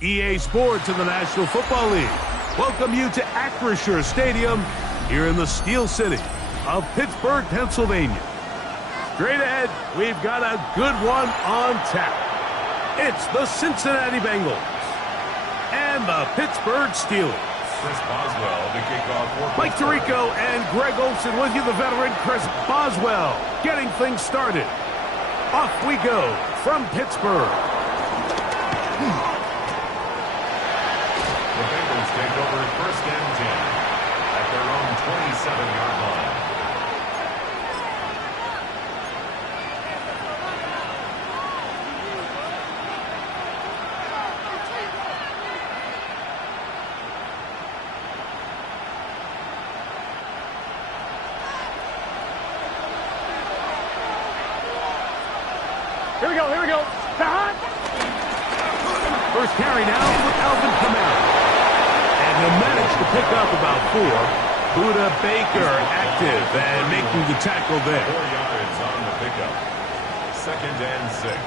EA Sports and the National Football League welcome you to Acrisure Stadium here in the Steel City of Pittsburgh, Pennsylvania. Straight ahead, we've got a good one on tap. It's the Cincinnati Bengals and the Pittsburgh Steelers. Chris Boswell to kick off. Mike Tirico and Greg Olson with you, the veteran Chris Boswell, getting things started. Off we go from Pittsburgh. The Bengals take over first and 10 at their own 27-yard line. Here we go. First carry now for Alvin Kamara. And he'll manage to pick up about 4. Buda Baker active and making the tackle there. 4 yards on the pickup. Second and 6.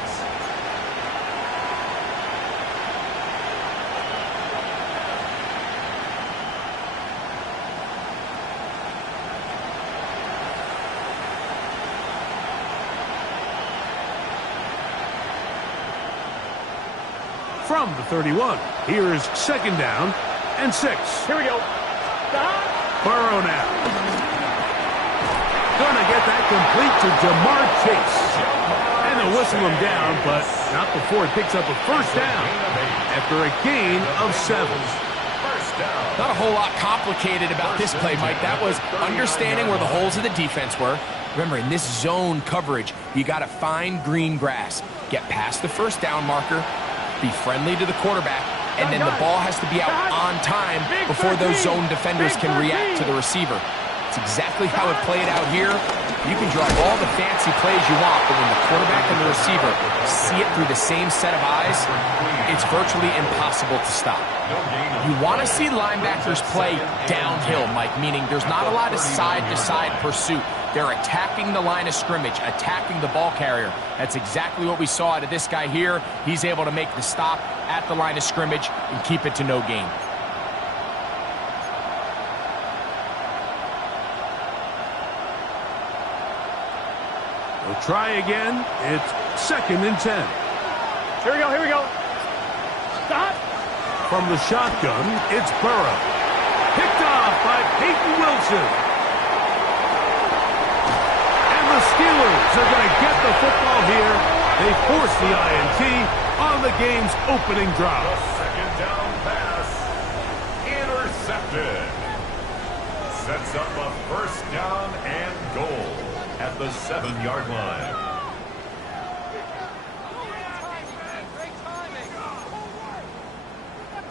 From the 31, here's second down and 6. Here we go. Burrow now. Gonna get that complete to Jamar Chase. And they'll whistle him down, but not before it picks up a first down after a gain of 7. Not a whole lot complicated about this play, Mike. That was understanding where the holes of the defense were. Remember, in this zone coverage, you got to find green grass. Get past the first down marker, be friendly to the quarterback, and then the ball has to be out on time before those zone defenders can react to the receiver. It's exactly how it played out here. You can draw all the fancy plays you want, but when the quarterback and the receiver see it through the same set of eyes, it's virtually impossible to stop. You want to see linebackers play downhill, Mike, meaning there's not a lot of side-to-side pursuit. They're attacking the line of scrimmage, attacking the ball carrier. That's exactly what we saw out of this guy here. He's able to make the stop at the line of scrimmage and keep it to no gain. We'll try again. It's second and 10. Here we go. Stop. From the shotgun, it's Burrow. Picked off by Peyton Wilson. The Steelers are going to get the football here. They force the INT on the game's opening drive. The second down pass intercepted. Sets up a first down and goal at the 7-yard line.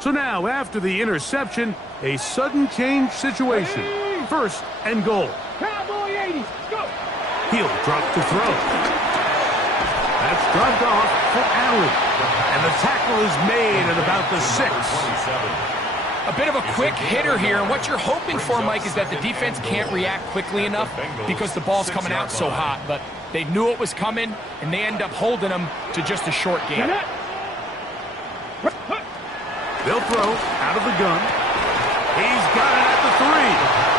So now, after the interception, a sudden change situation. First and goal. Cowboy 80s, go. He'll drop to throw. That's dropped off for Allen. And the tackle is made at about the 6. A bit of a quick hitter here, and what you're hoping for, Mike, is that the defense can't react quickly enough because the ball's coming out so hot. But they knew it was coming, and they end up holding them to just a short gain. They'll throw out of the gun. He's got it at the 3.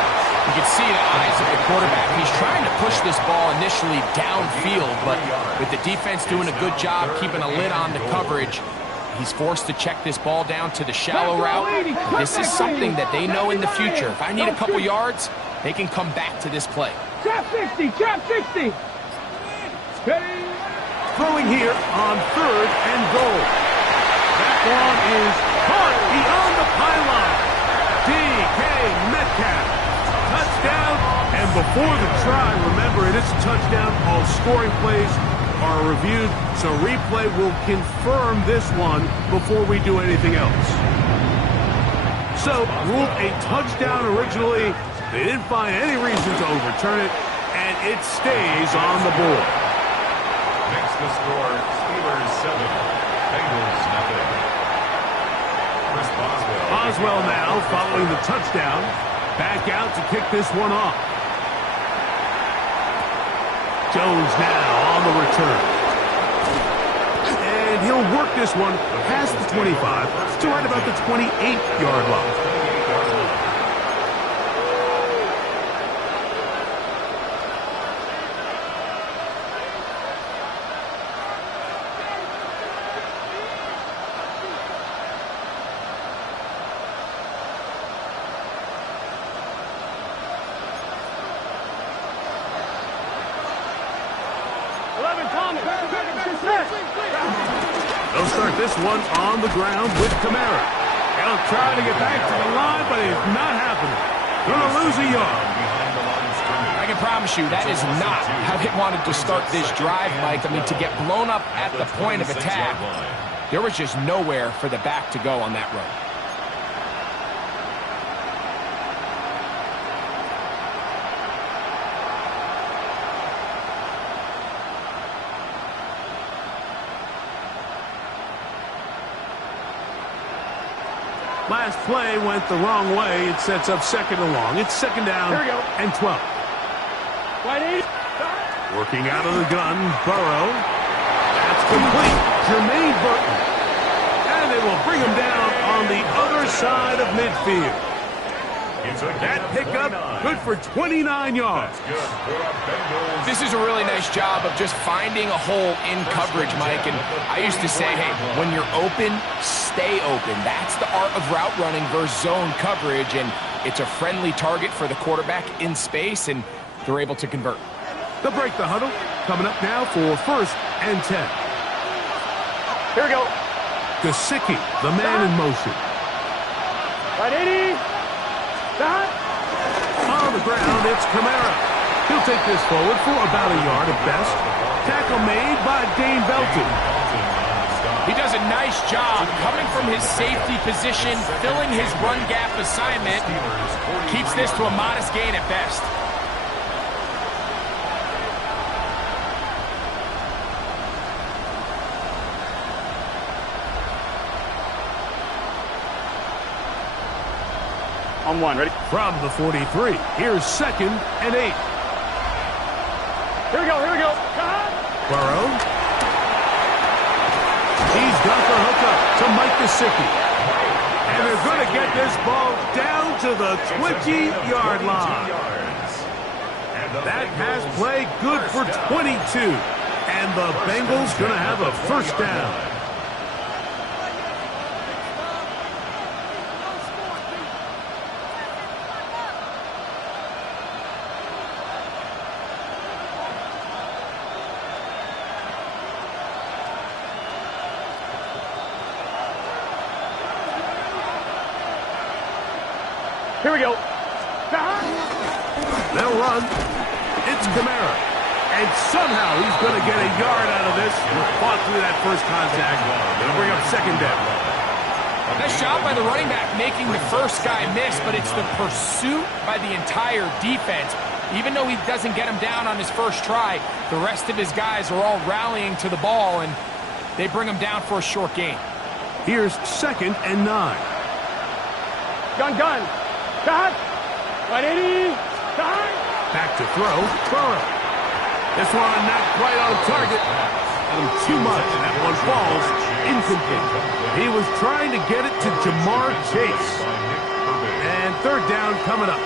You can see the eyes of the quarterback. He's trying to push this ball initially downfield, but with the defense doing a good job keeping a lid on the coverage, he's forced to check this ball down to the shallow route. This is something that they know in the future. If I need a couple yards, they can come back to this play. Trap 60. Throwing here on third and goal. That ball is caught beyond the pylon. DK Metcalf. Touchdown, and before the try, remember it is a touchdown. All scoring plays are reviewed, so replay will confirm this one before we do anything else. So, ruled a touchdown originally. They didn't find any reason to overturn it, and it stays on the board. Makes the score Steelers 7, Bengals nothing. Chris Boswell now following the touchdown. Back out to kick this one off. Jones now on the return. And and he'll work this one past the 25 to right about the 28-yard line. They'll start this one on the ground with Kamara. He'll try to get back to the line, but it's not happening. Gonna lose a yard. I can promise you that is not how they wanted to start this drive, Mike. I mean, to get blown up at the point of attack, there was just nowhere for the back to go on that run. Last play went the wrong way. It sets up second and long. It's second down and 12. Working out of the gun, Burrow. That's complete. Jermaine Burton. And they will bring him down on the other side of midfield. That pickup, good for 29 yards. This is a really nice job of just finding a hole in coverage, Mike. And I used to say, hey, when you're open, stay open. That's the art of route running versus zone coverage. And it's a friendly target for the quarterback in space, and they're able to convert. They'll break the huddle. Coming up now for 1st and 10. Here we go. Gesicki, the man in motion. Right 80. Stop. On the ground, it's Kamara. He'll take this forward for about a yard at best. Tackle made by Dane Belton. He does a nice job coming from his safety position, filling his run gap assignment. Keeps this to a modest gain at best. On one, ready? From the 43, here's 2nd and 8. Here we go. Burrow. He's got the hookup to Mike Gesicki. And they're going to get this ball down to the 20-yard line. That pass play good for 22. And the Bengals going to have a 1st down. Here we go. They'll run. It's Kamara. And somehow he's going to get a yard out of this. Fought through that first contact. They'll bring up 2nd down. Nice job by the running back making the first guy miss, but it's the pursuit by the entire defense. Even though he doesn't get him down on his first try, the rest of his guys are all rallying to the ball, and they bring him down for a short gain. Here's 2nd and 9. Gun. Got. 180. Got. Back to throw. Burrow. This one not quite on target. And too much. That one falls incomplete. He was trying to get it to Jamar Chase. And 3rd down coming up.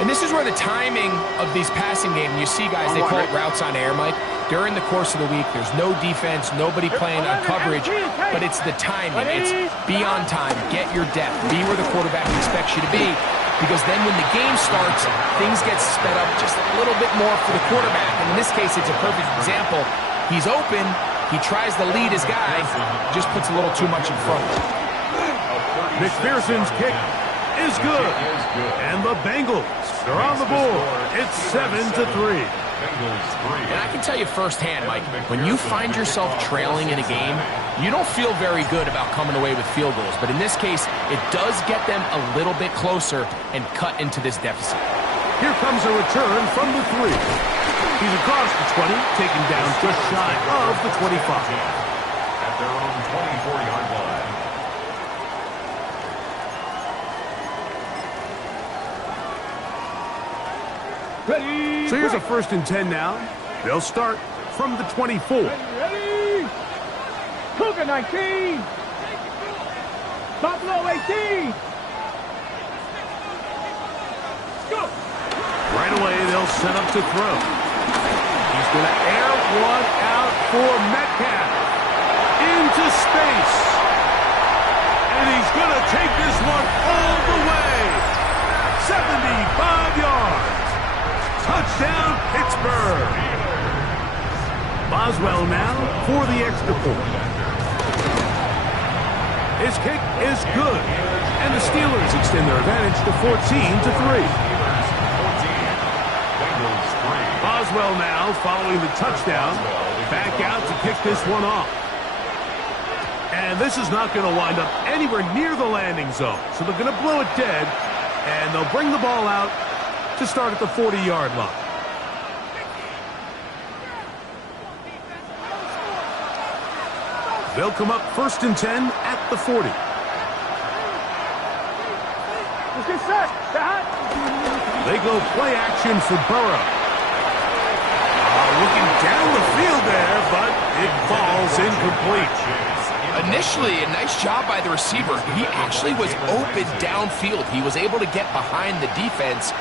And this is where the timing of these passing games, you see guys, they call it routes on air, Mike. During the course of the week, there's no defense, nobody playing on coverage, but it's the timing. It's be on time, get your depth, be where the quarterback expects you to be, because then when the game starts, things get sped up just a little bit more for the quarterback. And in this case, it's a perfect example. He's open, he tries to lead his guy, just puts a little too much in front. McPherson's kick is good. And the Bengals are on the board. It's 7-3. And I can tell you firsthand, Mike, when you find yourself trailing in a game, you don't feel very good about coming away with field goals. But in this case, it does get them a little bit closer and cut into this deficit. Here comes a return from the 3. He's across the 20, taken down just shy of the 25. At their own 24-yard line. Ready. So here's a 1st and 10 now. They'll start from the 24. Ready. Cougar 19. Buffalo 18. Go. Right away, they'll set up to throw. He's going to air one out for Metcalf. Into space. And he's going to take this one all the way. 75 yards. Touchdown, Pittsburgh. Boswell now for the extra point. His kick is good. And the Steelers extend their advantage to 14-3. Boswell now following the touchdown. Back out to kick this one off. And this is not going to wind up anywhere near the landing zone. So they're going to blow it dead. And they'll bring the ball out to start at the 40-yard line. They'll come up 1st and 10 at the 40. Let's get set. They go play action for Burrow. Looking down the field there, but it falls incomplete. Initially, a nice job by the receiver. He actually was open downfield. He was able to get behind the defense,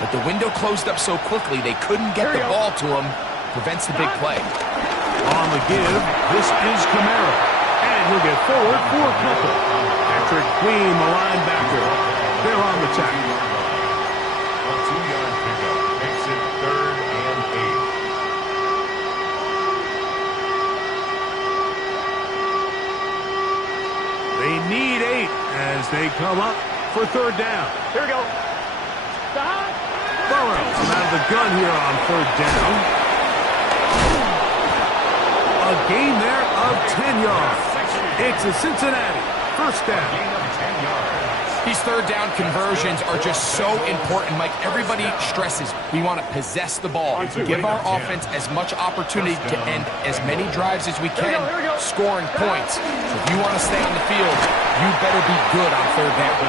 but the window closed up so quickly they couldn't get the ball to him. Prevents the big play. On the give, this is Kamara. And he'll get forward for a couple. Patrick Queen, the linebacker. They're on the tackle. A 2-yard pickup makes it 3rd and 8. They need 8 as they come up for 3rd down. Here we go. Burrow come out of the gun here on 3rd down. A gain there of 10 yards. It's a Cincinnati 1st down. These 3rd down conversions are just so important, Mike. Everybody stresses we want to possess the ball. Give our offense as much opportunity to end as many drives as we can, scoring points. So if you want to stay on the field, you better be good on 3rd down.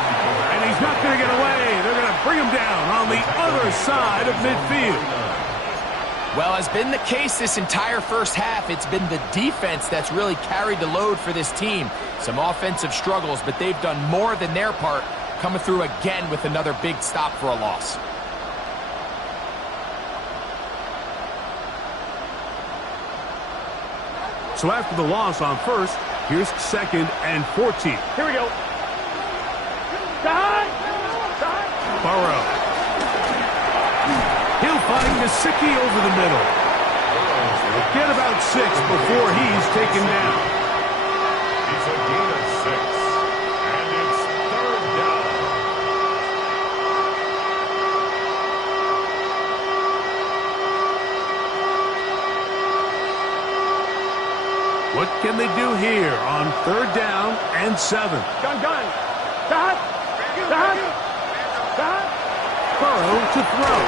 And he's not going to get away. They're going to bring him down on the other side of midfield. Well, has been the case this entire first half. It's been the defense that's really carried the load for this team. Some offensive struggles, but they've done more than their part, coming through again with another big stop for a loss. So after the loss on 1st, here's 2nd and 14. Here we go. Burrow. He'll find Gesicki over the middle. He'll get about 6 before he's taken down. It's a gain of 6, and it's 3rd down. What can they do here on 3rd down and 7? Gun. Burrow to throw.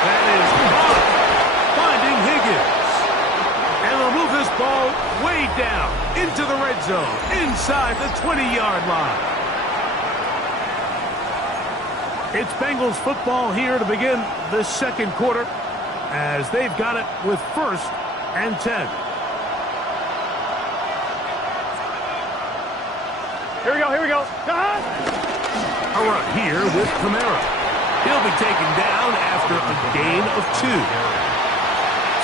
That is caught. Finding Higgins. And they'll move this ball way down into the red zone, inside the 20-yard line. It's Bengals football here to begin the 2nd quarter as they've got it with 1st and 10. Here we go. A run here with Kamara. He'll be taken down after a gain of 2.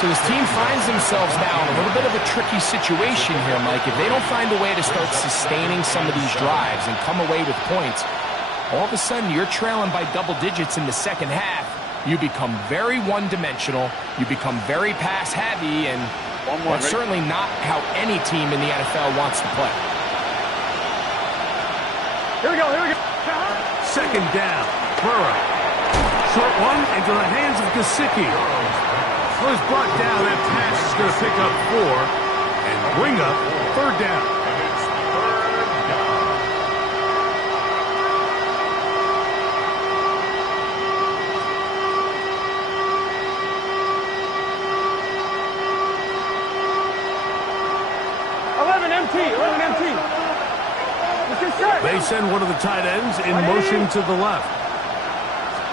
So this team finds themselves now in a little bit of a tricky situation here, Mike. If they don't find a way to start sustaining some of these drives and come away with points, all of a sudden you're trailing by double digits in the 2nd half. You become very one-dimensional. You become very pass-heavy, and that's certainly not how any team in the NFL wants to play. Here we go. 2nd down. Burrow. Short one into the hands of Gesicki. Was brought down. That pass is going to pick up 4 and bring up 3rd down. And it's 3rd down. They send one of the tight ends in motion to the left.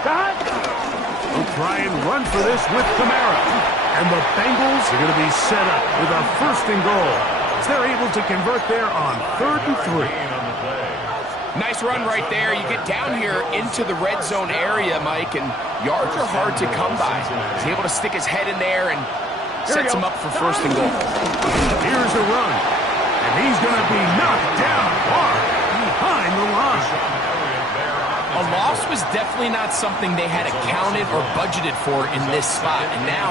They'll try and run for this with Kamara. And the Bengals are going to be set up with a 1st and goal defense. They're able to convert there on 3rd and 3. Nice run right there. You get down here into the red zone area, Mike, and yards are hard to come by. He's able to stick his head in there and sets him up for 1st and goal. Here's a run, and he's going to be knocked down hard behind the line. A loss was definitely not something they had accounted or budgeted for in this spot, and now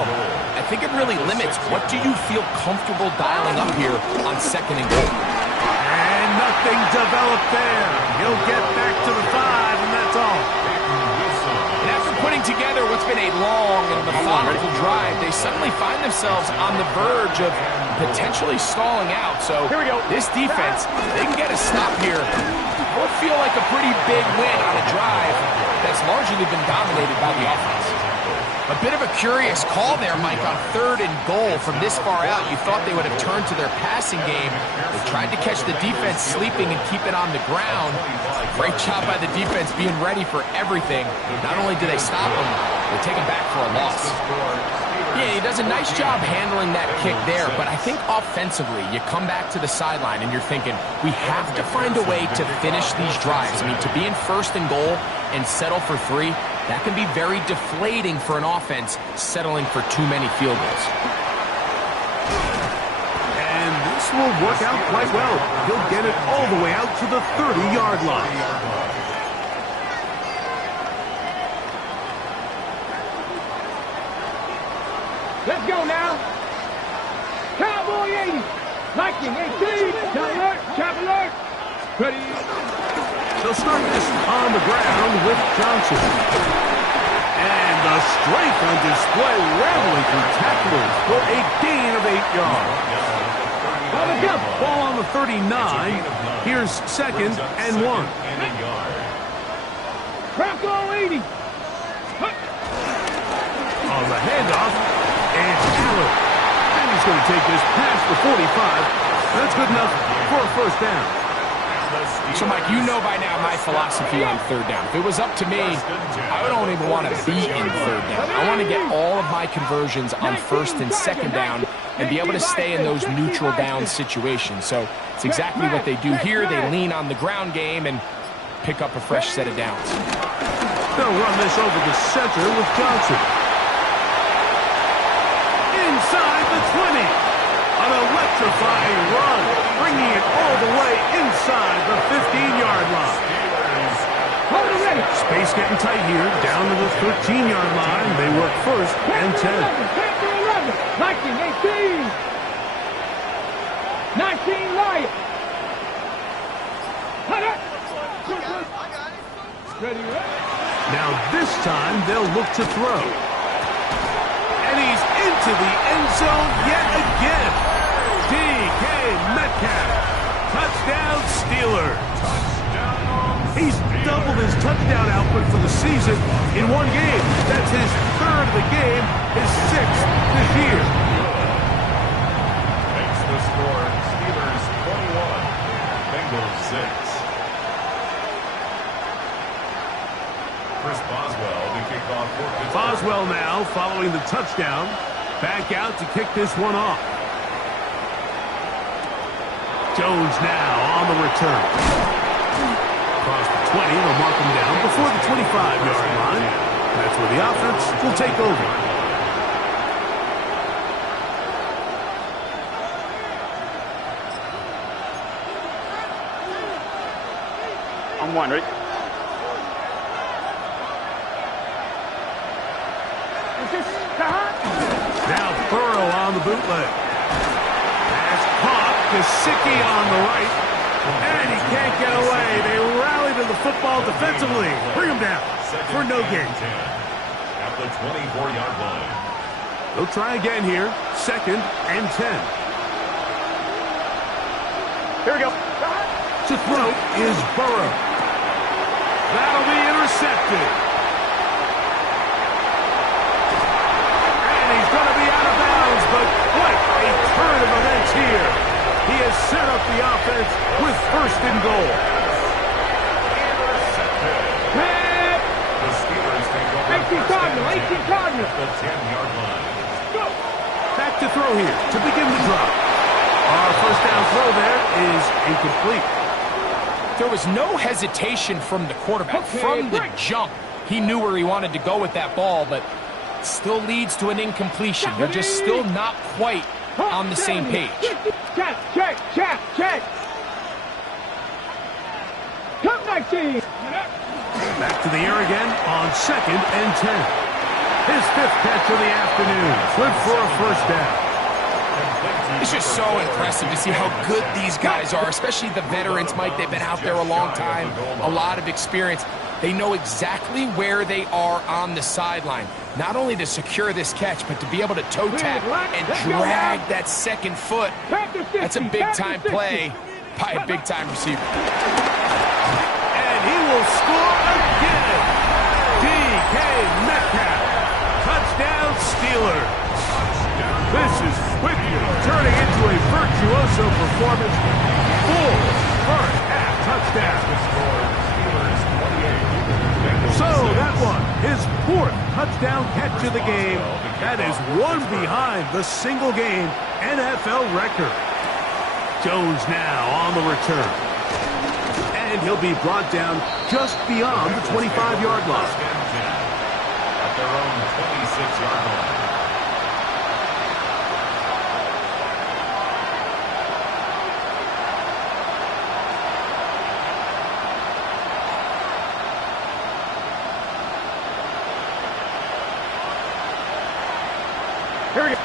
I think it really limits what do you feel comfortable dialing up here on 2nd and goal. And nothing developed there. He'll get back to the 5, and that's all. And after putting together what's been a long and methodical drive, they suddenly find themselves on the verge of potentially stalling out. So this defense, they can get a stop here. Will feel like a pretty big win on a drive that's largely been dominated by the offense. A bit of a curious call there, Mike, on 3rd and goal from this far out. You thought they would have turned to their passing game. They tried to catch the defense sleeping and keep it on the ground. Great job by the defense being ready for everything. Not only do they stop him, they take him back for a loss. Yeah, he does a nice job handling that kick there, but I think offensively, you come back to the sideline and you're thinking, we have to find a way to finish these drives. I mean, to be in 1st and goal and settle for 3, that can be very deflating for an offense settling for too many field goals. And this will work out quite well. He'll get it all the way out to the 30-yard line. Let's go now. Cowboy 80. Lightning 18. Chop alert. Ready. They'll start this on the ground with Johnson. And the strength on display, rambling through tacklers for a gain of 8 yards. Ball on the 39. Here's 2nd and 1. Bronco 80. On the handoff. And Allen. And he's going to take this past the 45. That's good enough for a 1st down. So, Mike, you know by now my philosophy on 3rd down. If it was up to me, I don't even want to be in 3rd down. I want to get all of my conversions on 1st and 2nd down and be able to stay in those neutral down situations. So it's exactly what they do here. They lean on the ground game and pick up a fresh set of downs. They'll run this over the center with Johnson. Inside the 20. An electrifying run, bringing it all the way inside the 15-yard line. Space getting tight here, down to the 13-yard line. They work 1st and 10. 19, 18. 19, Lion. Now this time they'll look to throw. And he's into the end zone yet again. DK Metcalf. Touchdown Steelers. He's doubled his touchdown output for the season in one game. That's his 3rd of the game, his 6th this year. Makes the score Steelers 21, Bengals 6. Chris Boswell to kick off for Pittsburgh. Boswell now following the touchdown. Back out to kick this one off. Jones now on the return. Across the 20, they'll mark him down before the 25-yard line. That's where the offense will take over. I'm one, ready? Now Burrow on the bootleg. Pass caught. Gesicki on the right. And he can't get away. They rally to the football defensively. Bring him down for no gain. At the 24-yard line. They'll try again here. 2nd and 10. Here we go. To throw is Burrow. That'll be intercepted. And he's going to be out of bounds, but what a turn of events here. He has set up the offense with 1st and goal. The Steelers take over 18 Cardinal. at the 10-yard line. Back to throw here to begin the drive. A Our first down throw there is incomplete. There was no hesitation from the quarterback. From the jump, he knew where he wanted to go with that ball, but still leads to an incompletion. They're just still not quite on the same page. Check. Come 19. Back to the air again on 2nd and 10. His 5th catch of the afternoon. Good for a first down. It's just so impressive to see how good these guys are, especially the veterans, Mike. They've been out there a long time, a lot of experience. They know exactly where they are on the sideline, not only to secure this catch, but to be able to toe tap and drag that second foot. That's a big-time play by a big-time receiver. And he will score again. DK Metcalf. Touchdown Steelers. This is quickly turning into a virtuoso performance. 4 first-half touchdowns. So that one, his 4th touchdown catch of the game. That is one behind the single-game NFL record. Jones now on the return. And he'll be brought down just beyond the 25-yard line. At their own 26-yard line. Here we go.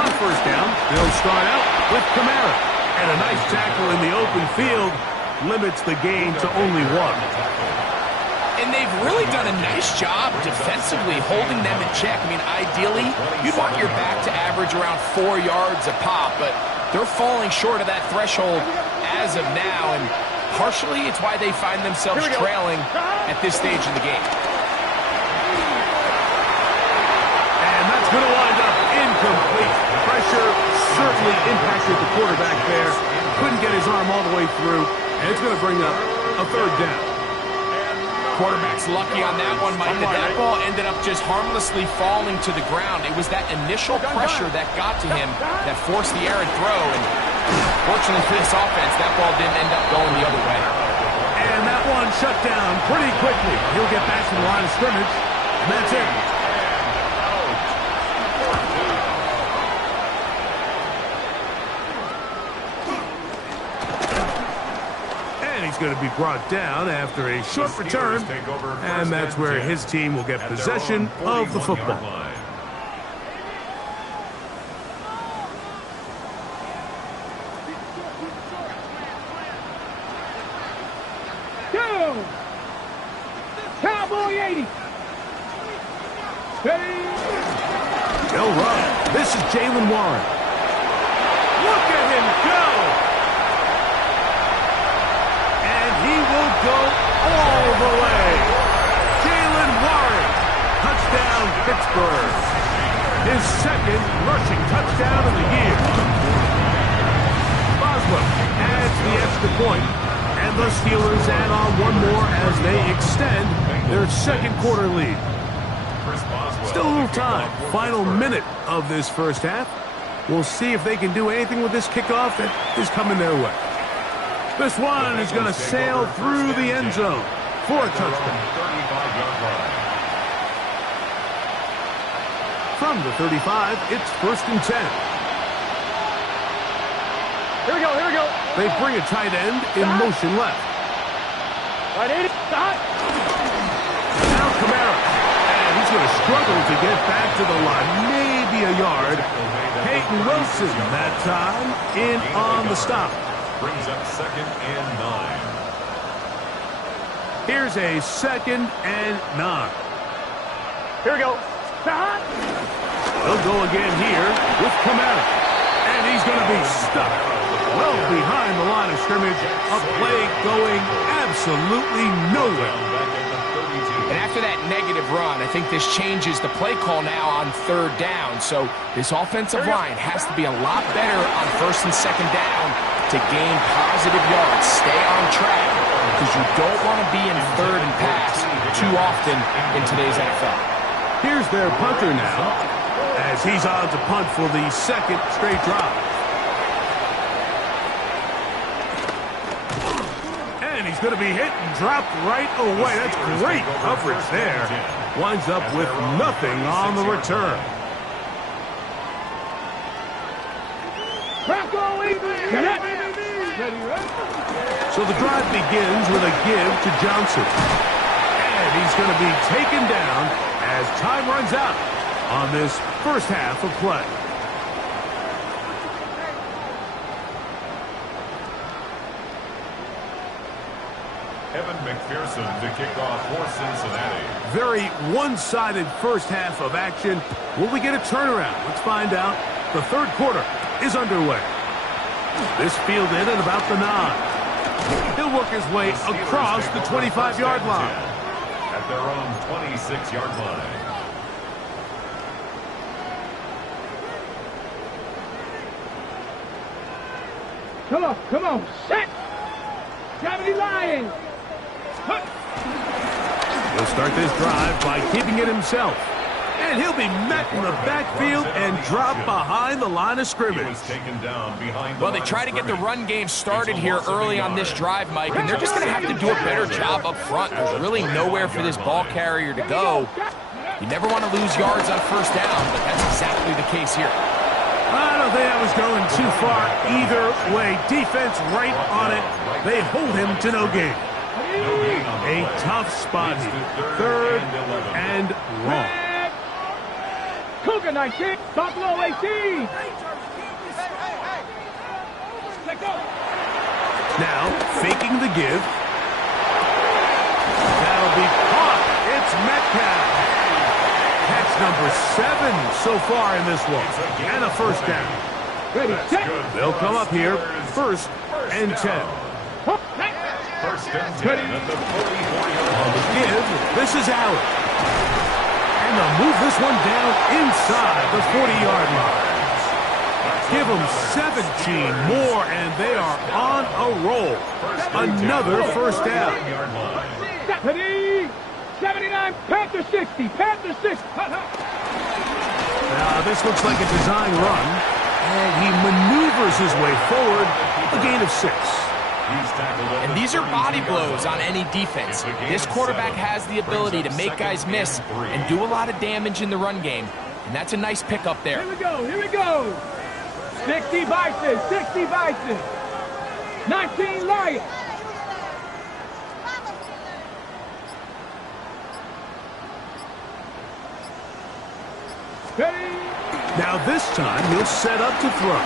On first down, they'll start out with Kamara. And a nice tackle in the open field limits the gain to only 1. And they've really done a nice job defensively holding them in check. I mean, ideally, you'd want your back to average around 4 yards a pop, but they're falling short of that threshold as of now, and partially it's why they find themselves trailing at this stage in the game. And that's going to wind up incomplete. Pressure certainly impacted the quarterback there. Couldn't get his arm all the way through, and it's going to bring up a 3rd down. Quarterback's lucky on that one, Mike, that ball ended up just harmlessly falling to the ground. It was that initial pressure that got to him that forced the errant throw, and fortunately for this offense, that ball didn't end up going the other way. And that one shut down pretty quickly. He'll get back to the line of scrimmage, and that's it. Going to be brought down after a short return, and that's where his team will get possession of the football. Go! Cowboy 80. They'll run. This is Jalen Warren. Look at him go! He will go all the way. Jalen Warren. Touchdown, Pittsburgh. His 2nd rushing touchdown of the year. Boswell adds the extra point, and the Steelers add on one more as they extend their 2nd quarter lead. Still a little time. Final minute of this first half. We'll see if they can do anything with this kickoff that is coming their way. This one is going to sail through the end zone for a touchdown. From the 35, it's 1st and 10. Here we go. They bring a tight end in motion left. Right, 80. Now Kamara. And he's going to struggle to get back to the line. Maybe a yard. Peyton Wilson that time in on the stop. Brings up 2nd and 9. Here's a 2nd and 9. Here we go. They'll go again here with Kamara. And he's going to be stuck well behind the line of scrimmage. A play going absolutely nowhere. And after that negative run, I think this changes the play call now on 3rd down. So this offensive line has to be a lot better on 1st and 2nd down to gain positive yards. Stay on track, because you don't want to be in 3rd and pass too often in today's NFL. Here's their punter now, as he's on to punt for the 2nd straight drive. going to be hit and dropped right away. That's great coverage there. Winds up with nothing on the return. So the drive begins with a give to Johnson. And he's going to be taken down as time runs out on this first half of play. Evan McPherson to kick off for Cincinnati. Very one-sided first half of action. Will we get a turnaround? Let's find out. The third quarter is underway. This fielded at about the 9. He'll work his way across the 25-yard line. At their own 26-yard line. Come on, set! Gravity Lions! He'll start this drive by keeping it himself. And he'll be met in the backfield and dropped behind the line of scrimmage. Well, they try to get the run game started here early on this drive, Mike, and they're just going to have to do a better job up front. There's really nowhere for this ball carrier to go. You never want to lose yards on first down, but that's exactly the case here. I don't think I was going too far either way. Defense right on it. They hold him to no gain. A tough spot here. Third and long. Cougar 19, Buffalo 18. Now, faking the give. That'll be caught. It's Metcalf. Catch number 7 so far in this one. And a first down. Ready, set. They'll come up here, first and 10. First and 10 at the 40-yard On the give, this is Allen. And they'll move this one down inside the 40-yard line. Give them 17 more, and they are on a roll. Another first down. 79, Panther 60, Panther 60. Now, this looks like a design run, and he maneuvers his way forward, a gain of 6. And these are body blows on any defense. This quarterback has the ability to make guys miss and do a lot of damage in the run game. And that's a nice pickup there. Here we go, here we go. 60 Bison, 60 Bison. 19 Lions. Now this time he'll set up to throw.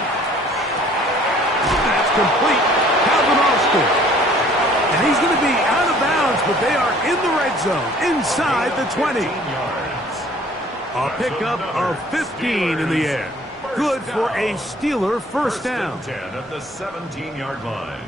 That's complete. Calvin Austin. And he's going to be out of bounds, but they are in the red zone, inside the 20. A pickup of 15 in the air. Good for a Steeler first down. 10 at the 17-yard line.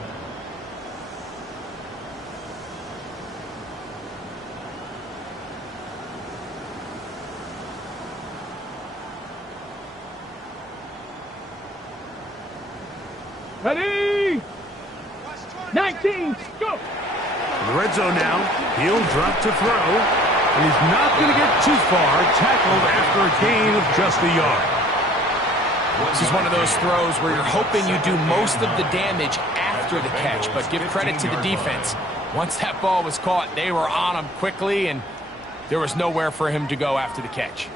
Ready? 19, go! In the red zone now, he'll drop to throw, and he's not going to get too far, tackled after a gain of just a yard. This is one of those throws where you're hoping you do most of the damage after the catch, but give credit to the defense. Once that ball was caught, they were on him quickly, and there was nowhere for him to go after the catch.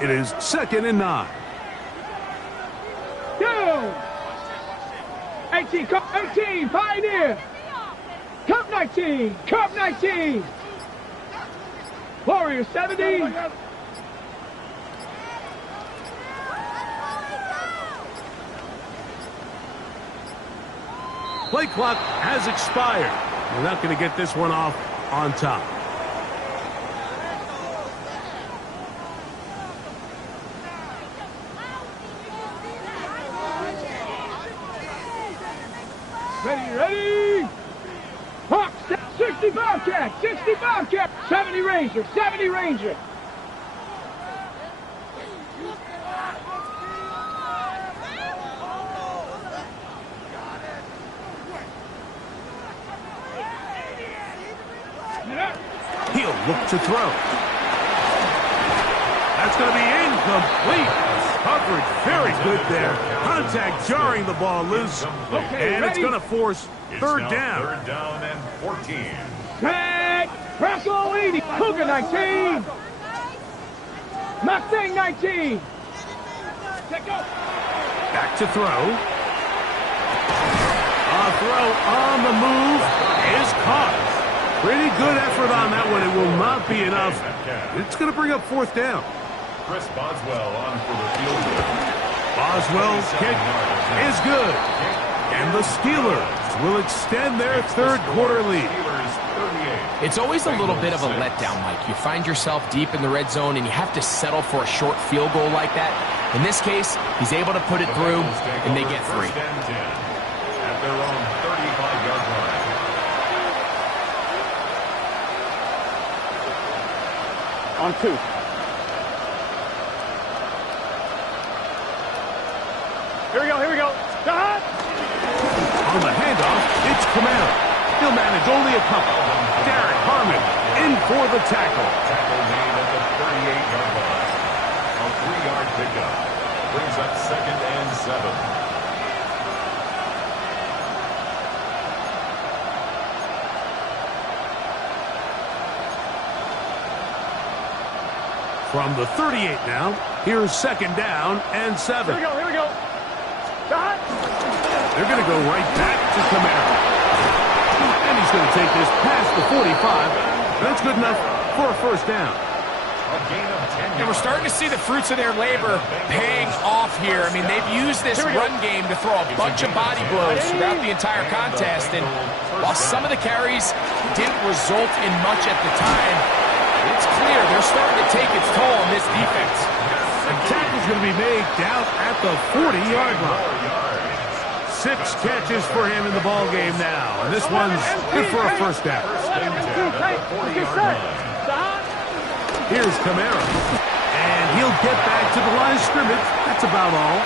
It is 2nd and 9. Go! 18, Cup 18, Pioneer! Cup 19, Cup 19! Warrior 70. Play clock has expired. We're not going to get this one off on top. Ready? Hawk, 60 Bobcat, 60 Bobcat, 70 Ranger, 70 Ranger. He'll look to throw. That's going to be incomplete. Coverage very good there. Contact jarring the ball loose. Okay, and it's going to force third down. Third down and 14. Tag! Bronco 80! Cougar 19! Mustang 19! Check go! Back to throw. A throw on the move is caught. Pretty good effort on that one. It will not be enough. It's going to bring up fourth down. Chris Boswell on for the field goal. Boswell's kick is good. And the Steelers will extend their third quarter lead. It's always a little bit of a letdown, Mike. You find yourself deep in the red zone and you have to settle for a short field goal like that. In this case, he's able to put it through, and they get 3. At their own 35-yard line. On 2. Here we go. Stop! On the handoff, it's Camaro. He'll manage only a couple. Derek Harmon in for the tackle. Tackle made at the 38-yard line. A 3-yard pickup. Brings up 2nd and 7. From the 38 now, here's 2nd down and 7. Here we go. Stop! They're going to go right back to Camaro. And he's going to take this past the 45. That's good enough for a first down. A gain of 10 And we're starting to see the fruits of their labor paying off here. I mean, they've used this run game to throw a bunch of body blows throughout the entire contest. And while some of the carries didn't result in much at the time, it's clear they're starting to take its toll on this defense. The tackle's going to be made down at the 40-yard line. 6 catches for him in the ball game now. And this one's good for a first down. Here's Camaro. And he'll get back to the line of scrimmage. That's about all.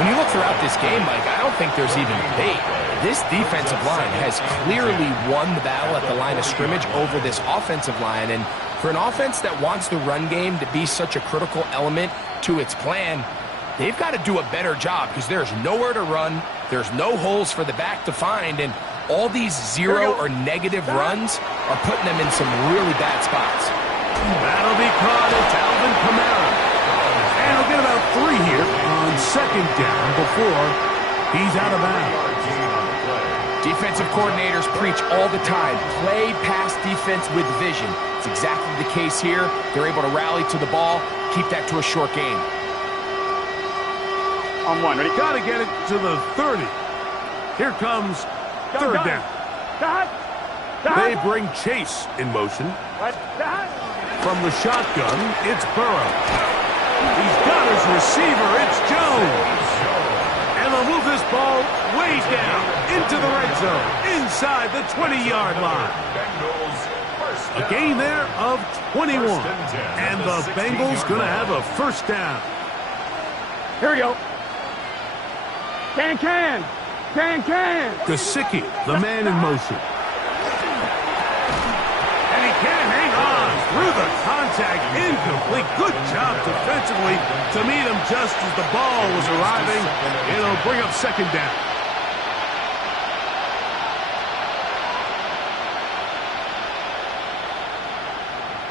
When you look throughout this game, Mike, I don't think there's even debate. This defensive line has clearly won the battle at the line of scrimmage over this offensive line. And for an offense that wants the run game to be such a critical element to its plan, they've got to do a better job because there's nowhere to run. There's no holes for the back to find. And all these 0 or negative runs are putting them in some really bad spots. That'll be caught. It's Alvin Kamara. And he'll get about 3 here on 2nd down before he's out of bounds. Defensive coordinators preach all the time, play pass defense with vision. It's exactly the case here. They're able to rally to the ball, keep that to a short game. On 1, ready? Got to get it to the 30. Here comes 3rd down. They bring Chase in motion. From the shotgun, it's Burrow. He's got his receiver. It's Jones. And they'll move this ball way down into the red zone, inside the 20-yard line. A gain there of 21. And the Bengals going to have a first down. Here we go. Can. Gesicki, the man in motion. And he can't hang on through the contact. Incomplete. Good job defensively to meet him just as the ball was arriving. It'll bring up 2nd down.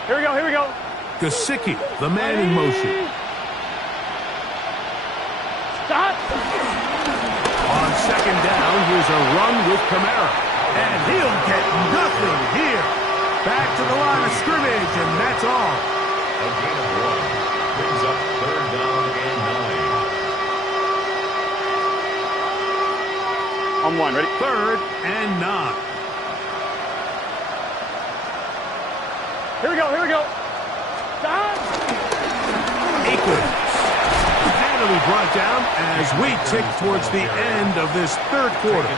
Here we go. Gesicki, the man in motion. Stop! On 2nd down, here's a run with Camara. And he'll get nothing here. Back to the line of scrimmage, and that's all. A gain of 1. Brings up 3rd down and 9. On 1, ready? 3rd and 9. Here we go. Stop! Akers. And it'll be brought down as we tick towards the end of this 3rd quarter.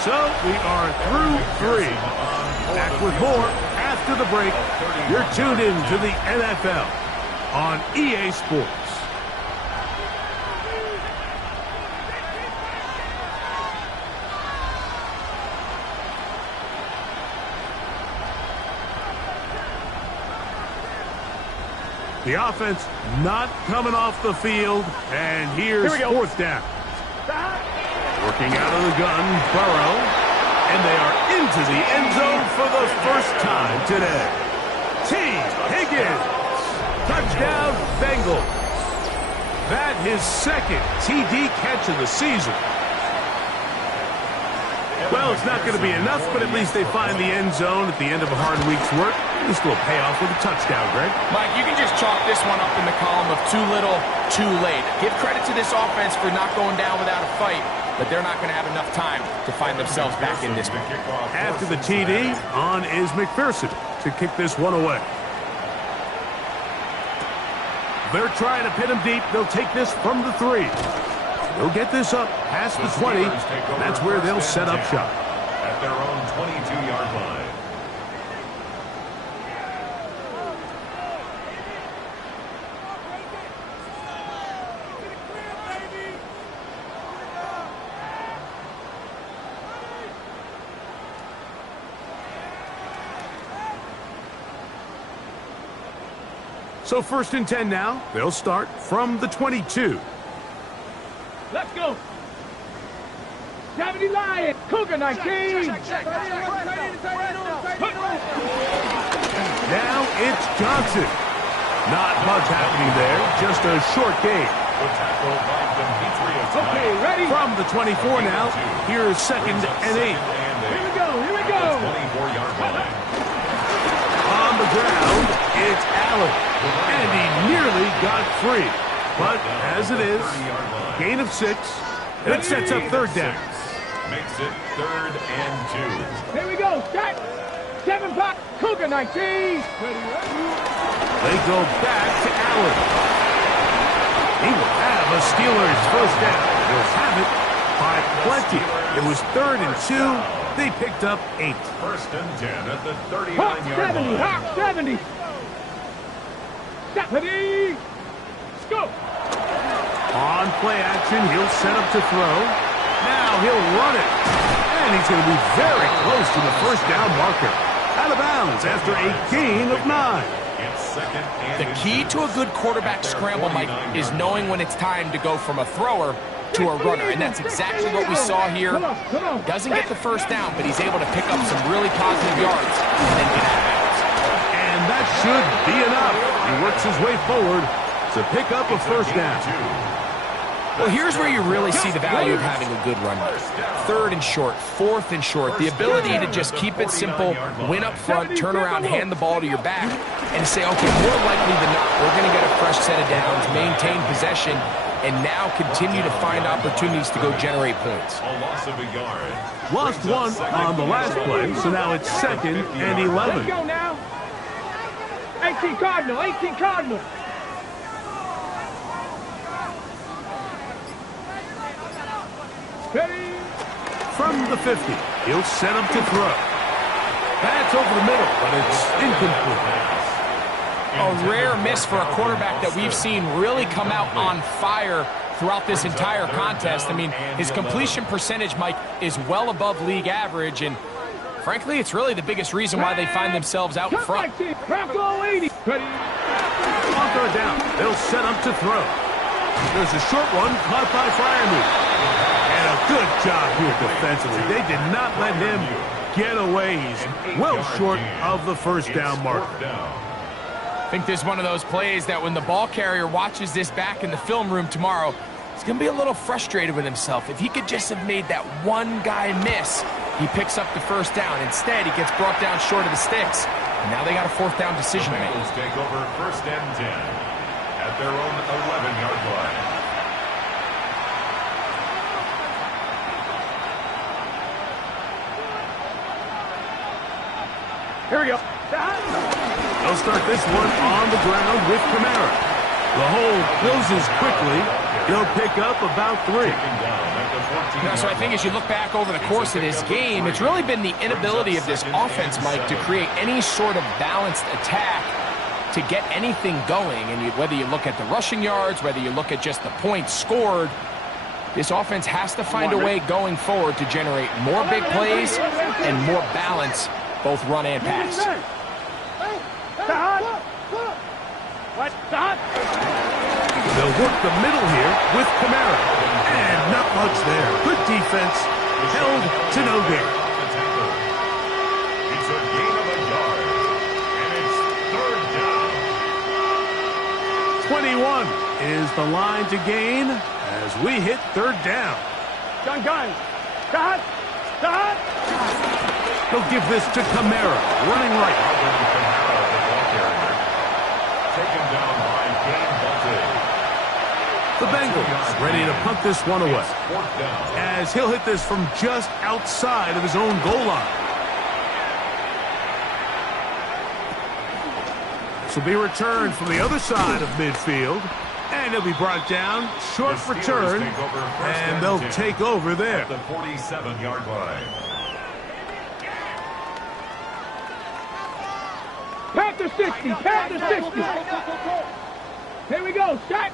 So we are through 3. Back with more after the break. You're tuned in to the NFL on EA Sports. The offense not coming off the field, and here's fourth down. Working out of the gun, Burrow, and they are into the end zone for the first time today. T. Higgins, touchdown Bengals. That his second TD catch of the season. Well, it's not going to be enough, but at least they find the end zone at the end of a hard week's work. This will pay off with a touchdown, Greg. Mike, you can just chalk this one up in the column of too little, too late. Give credit to this offense for not going down without a fight, but they're not going to have enough time to find themselves back in this one. After the TD, on is McPherson to kick this one away. They're trying to pin him deep. They'll take this from the 3. They'll get this up past the 20. That's where they'll set up shop. At their own 22-yard line. So 1st and 10 now. They'll start from the 22. Let's go. 70 Lions. Cougar 19. Now it's Johnson. Not much happening there. Just a short gain. Okay, ready? From the 24 now. Here's 2nd and 8. Here we go. Here we go. 24-yard line. On the ground, it's Allen. And he nearly got free. But as it is, gain of 6. And it sets up 3rd down. Makes it 3rd and 2. Here we go. Start. 7 block. Cougar 19. They go back to Allen. He will have a Steelers first down. He'll have it by plenty. It was 3rd and 2. They picked up 8. 1st and 10 at the Hawk 39-yard 70. line. Hawk 70. 70. Let's go. On play action, he'll set up to throw. Now he'll run it. And he's going to be very close to the first down marker. Out of bounds after a gain of 9. It's 2nd and The key to a good quarterback scramble, Mike, is knowing when it's time to go from a thrower to a runner, and that's exactly what we saw here. Doesn't get the first down, but he's able to pick up some really positive yards and then get out of bounds. And that should be enough. He works his way forward to pick up a first down. Well, here's where you really see the value of having a good run. 3rd and short, 4th and short, the ability to just keep it simple, win up front, turn around, hand the ball to your back, and say, okay, more likely than not, we're going to get a fresh set of downs, maintain possession, and now continue to find opportunities to go generate points. a loss of a yard. Lost one on the last play, so now it's 2nd and 11. Let's go now. 18 Cardinal. 18 Cardinal. Ready? From the 50, he'll set up to throw. That's over the middle, but it's incomplete. A rare miss for a quarterback that we've seen really come out on fire throughout this entire contest. I mean, his completion percentage, Mike, is well above league average, and frankly, it's really the biggest reason why they find themselves out in front. Bronco 80. Ready? On 3rd down, they'll set up to throw. There's a short one caught by Fryermuth. And a good job here defensively. They did not let him get away. He's well short of the first down marker. I think this is one of those plays that when the ball carrier watches this back in the film room tomorrow, he's going to be a little frustrated with himself. If he could just have made that one guy miss, he picks up the first down. Instead, he gets brought down short of the sticks. And now they got a 4th down decision to make. Bengals take over 1st and 10 at their own 11-yard line. Here we go. They'll start this one on the ground with Kamara. The hole closes quickly. He'll pick up about 3. So I think as you look back over the course of this game, it's really been the inability of this offense, Mike, to create any sort of balanced attack to get anything going. And whether you look at the rushing yards, whether you look at just the points scored, this offense has to find a way going forward to generate more big plays and more balance, both run and pass. They'll work the middle here with Kamara. And not much there. Good defense. Held to no gain. It's a gain of a yard. And it's third down. 21 is the line to gain as we hit third down. Gun. Start. They'll give this to Kamara, running right. Taken down by Gain Bolton. The Bengals ready to punt this one away, Fourth down. as he'll hit this from just outside of his own goal line. This will be returned from the other side of midfield, and he'll be brought down, short The Steelers return, take over first and and they'll 10 take over there. At the 47-yard line. Panther 60. Here we go. Shot.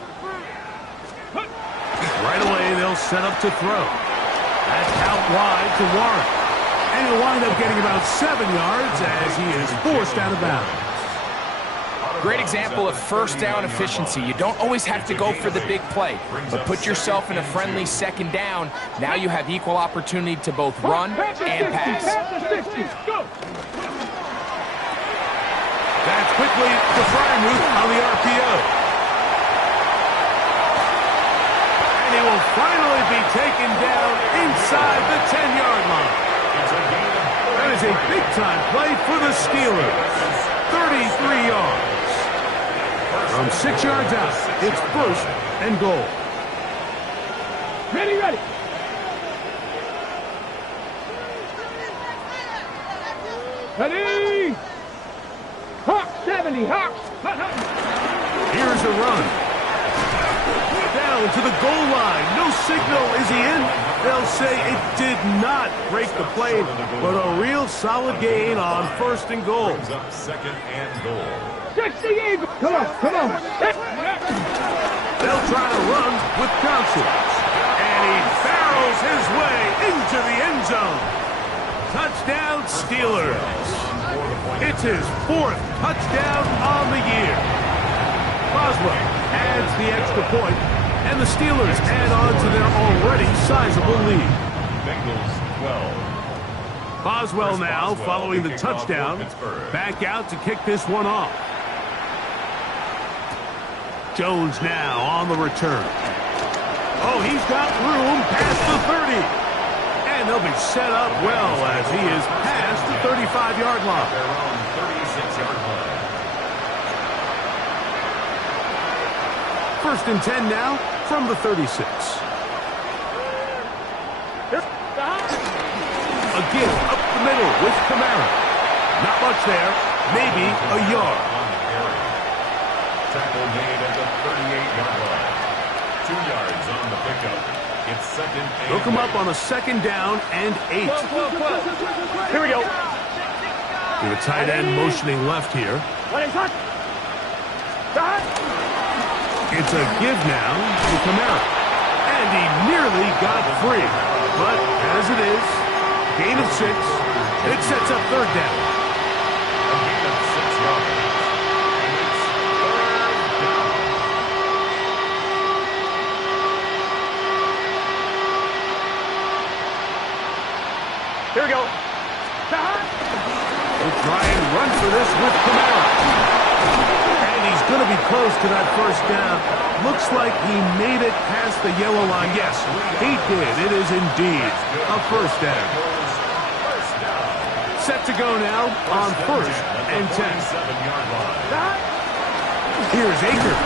Right away, they'll set up to throw. That's out wide to Warren. And he'll wind up getting about 7 yards as he is forced out of bounds. Great example of first down efficiency. You don't always have to go for the big play, but put yourself in a friendly second down. Now you have equal opportunity to both run and pass. Panther 60. Go. That's quickly to Frymuth on the RPO. And he will finally be taken down inside the 10-yard line. That is a big-time play for the Steelers. 33 yards. From 6 yards out, it's first and goal. Ready. Ready. Hawk 70. Hawk. Here's a run. Down to the goal line. No signal. Is he in? They'll say it did not break the play, but a real solid gain on first and goal. Brings up second and goal. 60 Eagles. Come on. They'll try to run with Johnson. And he barrels his way into the end zone. Touchdown, Steelers. It's his 4th touchdown on the year. Boswell adds the extra point, and the Steelers add on to their already sizable lead. Bengals 12. Boswell now, following the touchdown, back out to kick this one off. Jones now on the return. Oh, he's got room past the 30. And they'll be set up well as he is past the 35-yard line. Their own 36-yard line. First and 10 now from the 36. Again, up the middle with Kamara. Not much there. Maybe a yard. Tackle made at the 38-yard line. 2 yards on the pickup. It's second and Look him up on a second down and 8. Here we go. With a tight end motioning left here. It's a give now to Kamara. And he nearly got free. But as it is, gain of 6. It sets up third down. a gain of 6 yards. And it's third down. Here we go. They'll try and run for this with Kamara. And he's going to be close to that first down. Looks like he made it past the yellow line. Yes, he did. It is indeed a first down. Set to go now on first and 10. 7-yard line. Here's Akers.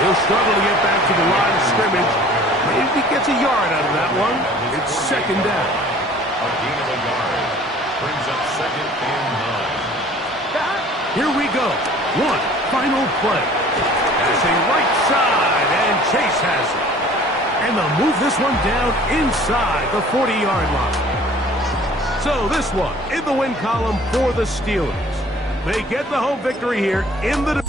He'll struggle to get back to the line of scrimmage. Maybe gets a yard out of that one. It's second down. A gain of a yard. Brings up second and 9. Here we go. One final play. Passing right side, and Chase has it. And they'll move this one down inside the 40-yard line. So this one in the win column for the Steelers. They get the home victory here in the